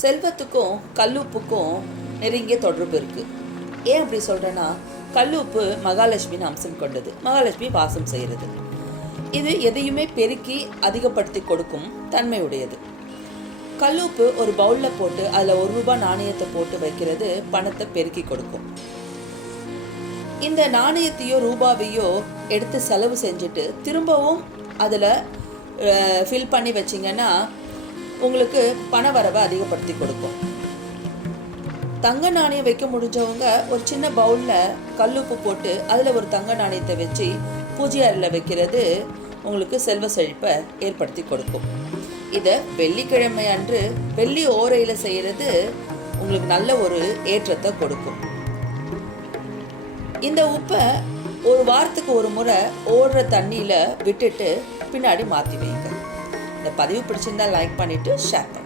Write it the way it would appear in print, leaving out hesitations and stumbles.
செல்வத்துக்கும் கல்லுப்புக்கும் நெருங்கிய தொடர்பு இருக்குது. ஏன் அப்படி சொல்கிறேன்னா, கல்லுப்பு மகாலட்சுமின்னு அம்சம் கொண்டது. மகாலட்சுமி வாசம் செய்கிறது. இது எதையுமே பெருக்கி அதிகப்படுத்தி கொடுக்கும் தன்மையுடையது. கல்லுப்பு ஒரு பவுலில் போட்டு அதில் ₹1 நாணயத்தை போட்டு வைக்கிறது பணத்தை பெருக்கி கொடுக்கும். இந்த நாணயத்தையோ ரூபாவையோ எடுத்து செலவு செஞ்சுட்டு திரும்பவும் அதில் ஃபில் பண்ணி வச்சிங்கன்னா உங்களுக்கு பண வரவை அதிகப்படுத்தி கொடுக்கும். தங்க நாணயம் வைக்க முடிஞ்சவங்க ஒரு சின்ன பவுலில் கல்லுப்பு போட்டு அதில் ஒரு தங்க நாணயத்தை வச்சு பூஜை அறையில் வைக்கிறது உங்களுக்கு செல்வ செழிப்பை ஏற்படுத்தி கொடுக்கும். இதை வெள்ளிக்கிழமை அன்று வெள்ளி ஓரையில் செய்கிறது உங்களுக்கு நல்ல ஒரு ஏற்றத்தை கொடுக்கும். இந்த உப்பை ஒரு வாரத்துக்கு ஒரு முறை ஓடுற தண்ணியில் விட்டுட்டு பின்னாடி மாற்றி வைங்க. இந்த பதிவு பிடிச்சிருந்தால் லைக் பண்ணிவிட்டு ஷேர் பண்ணுங்கள்.